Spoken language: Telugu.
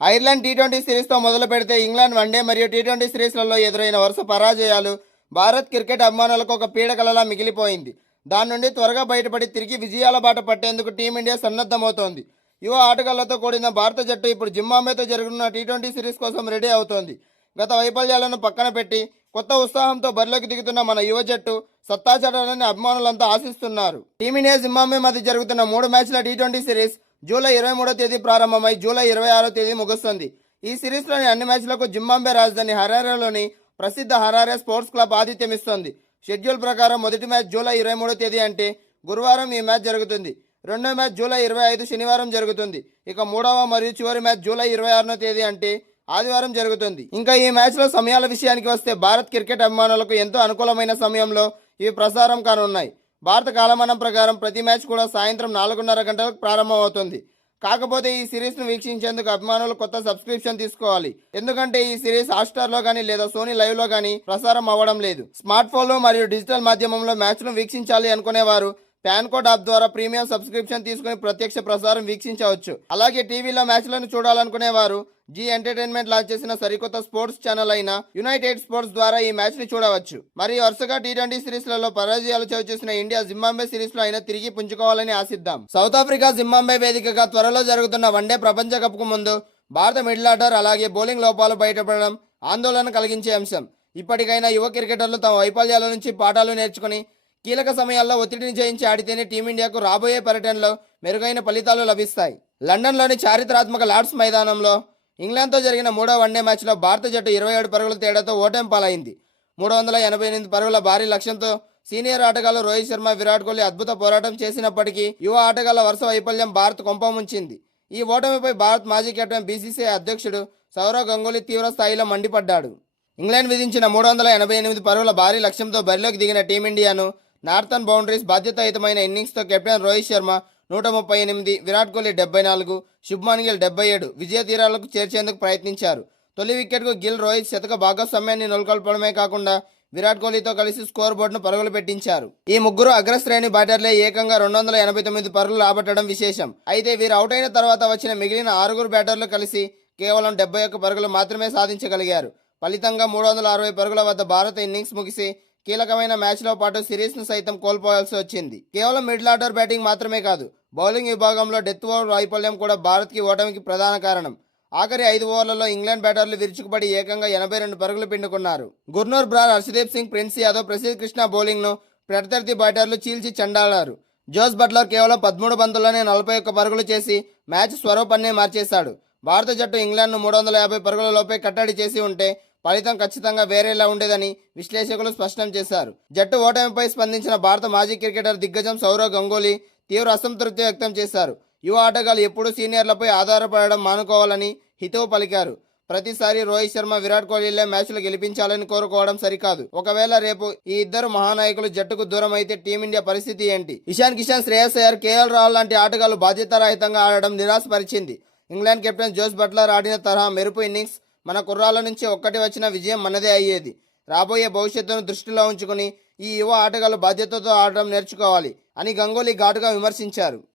ఐర్లాండ్ టీ20 సిరీస్తో మొదలు పెడితే ఇంగ్లాండ్ వన్డే మరియు టీ20 సిరీస్లలో ఎదురైన వరుస పరాజయాలు భారత్ క్రికెట్ అభిమానులకు ఒక పీడకలలా మిగిలిపోయింది. దాని నుండి త్వరగా బయటపడి తిరిగి విజయాల బాట పట్టేందుకు టీమిండియా సన్నద్ధమవుతోంది. యువ ఆటగాళ్లతో కూడిన భారత జట్టు ఇప్పుడు జింబాబ్వేతో జరుగుతున్న టీ20 సిరీస్ కోసం రెడీ అవుతోంది. గత వైఫల్యాలను పక్కన పెట్టి కొత్త ఉత్సాహంతో బరిలోకి దిగుతున్న మన యువ జట్టు సత్తా చాటాలని అభిమానులంతా ఆశిస్తున్నారు. టీమిండియా జింబాబ్వే మధ్య జరుగుతున్న 3 మ్యాచ్ల టీ20 సిరీస్ జూలై 23వ తేదీ ప్రారంభమై జూలై 26వ తేదీ ముగుస్తుంది. ఈ సిరీస్లోని అన్ని మ్యాచ్లకు జింబాబ్వే రాజధాని హరారేలోని ప్రసిద్ధ హరారే స్పోర్ట్స్ క్లబ్ ఆతిథ్యమిస్తోంది. షెడ్యూల్ ప్రకారం మొదటి మ్యాచ్ జూలై 23వ తేదీ అంటే గురువారం ఈ మ్యాచ్ జరుగుతుంది. రెండో మ్యాచ్ జూలై 25 శనివారం జరుగుతుంది. ఇక మూడవ మరియు చివరి మ్యాచ్ జూలై 26వ తేదీ అంటే ఆదివారం జరుగుతుంది. ఇంకా ఈ మ్యాచ్లో సమయాల విషయానికి వస్తే భారత్ క్రికెట్ అభిమానులకు ఎంతో అనుకూలమైన సమయంలో ఇవి ప్రసారం కానున్నాయి. భారత కాలమానం ప్రకారం ప్రతి మ్యాచ్ కూడా సాయంత్రం 4:30 గంటలకు ప్రారంభమవుతుంది. కాకపోతే ఈ సిరీస్ను వీక్షించేందుకు అభిమానులు కొత్త సబ్స్క్రిప్షన్ తీసుకోవాలి. ఎందుకంటే ఈ సిరీస్ హాట్స్టార్లో కానీ లేదా సోనీ లైవ్లో కానీ ప్రసారం అవ్వడం లేదు. స్మార్ట్ ఫోన్లో మరియు డిజిటల్ మాధ్యమంలో మ్యాచ్ను వీక్షించాలి అనుకునేవారు ప్యాన్ కోడ్ యాప్ ద్వారా ప్రీమియం సబ్స్క్రిప్షన్ తీసుకుని ప్రత్యక్ష ప్రసారం వీక్షించవచ్చు. అలాగే టీవీలో మ్యాచ్లను చూడాలనుకునేవారు జీ ఎంటర్టైన్మెంట్ లాంచ్ చేసిన సరికొత్త స్పోర్ట్స్ ఛానల్ అయిన యునైటెడ్ స్పోర్ట్స్ ద్వారా ఈ మ్యాచ్ ని చూడవచ్చు. మరి వరుసగా టీ20 సిరీస్లలో పరాజయాలు చవిచూసిన ఇండియా జింబాబ్వే సిరీస్ లో అయినా తిరిగి పుంజుకోవాలని ఆశిద్దాం. సౌత్ ఆఫ్రికా జింబాబ్వే వేదికగా త్వరలో జరుగుతున్న వన్డే ప్రపంచ కప్ కు ముందు భారత మిడిల్ ఆర్డర్ అలాగే బౌలింగ్ లోపాలు బయటపడడం ఆందోళన కలిగించే అంశం. ఇప్పటికైనా యువ క్రికెటర్లు తమ వైఫల్యాల నుంచి పాఠాలు నేర్చుకుని కీలక సమయాల్లో ఒత్తిడిని జయించి ఆడితేనే టీమిండియాకు రాబోయే పర్యటనలో మెరుగైన ఫలితాలు లభిస్తాయి. లండన్లోని చారిత్రాత్మక లార్డ్స్ మైదానంలో ఇంగ్లాండ్తో జరిగిన 3వ వన్డే మ్యాచ్లో భారత జట్టు 27 పరుగుల తేడాతో ఓటమి పాలైంది. 388 పరుగుల భారీ లక్ష్యంతో సీనియర్ ఆటగాళ్లు రోహిత్ శర్మ, విరాట్ కోహ్లీ అద్భుత పోరాటం చేసినప్పటికీ యువ ఆటగాళ్ల వరుస వైఫల్యం భారత్ కొంపముంచింది. ఈ ఓటమిపై భారత్ మాజీ కెప్టెన్ బీసీసీఐ అధ్యక్షుడు సౌరవ్ గంగూలీ తీవ్ర స్థాయిలో మండిపడ్డాడు. ఇంగ్లాండ్ విధించిన 388 పరుగుల భారీ లక్ష్యంతో బరిలోకి దిగిన టీమిండియాను నార్థన్ బౌండరీస్ బాధ్యతాయుతమైన ఇన్నింగ్స్తో కెప్టెన్ రోహిత్ శర్మ 138, విరాట్ కోహ్లీ 74, శుభ్మన్ గిల్ 77 విజయ తీరాలకు చేర్చేందుకు ప్రయత్నించారు. తొలి వికెట్కు గిల్, రోహిత్ శతక భాగస్వామ్యాన్ని నెలకొల్పడమే కాకుండా విరాట్ కోహ్లీతో కలిసి స్కోర్ బోర్డును పరుగులు పెట్టించారు. ఈ ముగ్గురు అగ్రశ్రేణి బ్యాటర్లే ఏకంగా 289 పరుగులు రాబట్టడం విశేషం. అయితే వీరు అవుట్ అయిన తర్వాత వచ్చిన మిగిలిన 6 బ్యాటర్లు కలిసి కేవలం 71 పరుగులు మాత్రమే సాధించగలిగారు. ఫలితంగా 360 పరుగుల వద్ద భారత ఇన్నింగ్స్ ముగిసి కీలకమైన మ్యాచ్లో పాటు సిరీస్ను సైతం కోల్పోవాల్సి వచ్చింది. కేవలం మిడిల్ ఆర్డర్ బ్యాటింగ్ మాత్రమే కాదు, బౌలింగ్ విభాగంలో డెత్ ఓవర్ వైఫల్యం కూడా భారత్కి ఓటమికి ప్రధాన కారణం. ఆఖరి 5 ఓవర్లలో ఇంగ్లాండ్ బ్యాటర్లు విరుచుకుపడి ఏకంగా 82 పరుగులు పిండుకున్నారు. గుర్నూర్ బ్రార్, హర్షదీప్ సింగ్, ప్రిన్స్ యాదవ్, ప్రసిద్ధ్ కృష్ణ బౌలింగ్ను ప్రత్యర్థి బ్యాటర్లు చీల్చి చెండాడారు. జోస్ బట్లర్ కేవలం 13 బంతుల్లోనే 41 పరుగులు చేసి మ్యాచ్ స్వరూపాన్నే మార్చేశాడు. భారత జట్టు ఇంగ్లాండ్ను 350 పరుగుల లోపే కట్టడి చేసి ఉంటే ఫలితం ఖచ్చితంగా వేరేలా ఉండేదని విశ్లేషకులు స్పష్టం చేశారు. జట్టు ఓటమిపై స్పందించిన భారత మాజీ క్రికెటర్ దిగ్గజం సౌరవ్ గంగూలీ తీవ్ర అసంతృప్తి వ్యక్తం చేశారు. యువ ఆటగాళ్లు ఎప్పుడూ సీనియర్లపై ఆధారపడడం మానుకోవాలని హితవు పలికారు. ప్రతిసారి రోహిత్ శర్మ, విరాట్ కోహ్లీలే మ్యాచ్లు గెలిపించాలని కోరుకోవడం సరికాదు. ఒకవేళ రేపు ఈ ఇద్దరు మహానాయకులు జట్టుకు దూరం అయితే టీమిండియా పరిస్థితి ఏంటి? ఇషాన్ కిషన్, శ్రేయస్ అయ్యర్, కేఎల్ రాహుల్ లాంటి ఆటగాళ్లు బాధ్యతారహితంగా ఆడడం నిరాశపరిచింది. ఇంగ్లాండ్ కెప్టెన్ జోస్ బట్లర్ ఆడిన తరహా మెరుపు ఇన్నింగ్స్ మన కుర్రాళ్ళ నుంచి ఒక్కటి వచ్చిన విజయం మనదే అయ్యేది. రాబోయే భవిష్యత్తును దృష్టిలో ఉంచుకుని ఈ యువ ఆటగాళ్లు బాధ్యతతో ఆడడం నేర్చుకోవాలి అని గంగూలీ ఘాటుగా విమర్శించారు.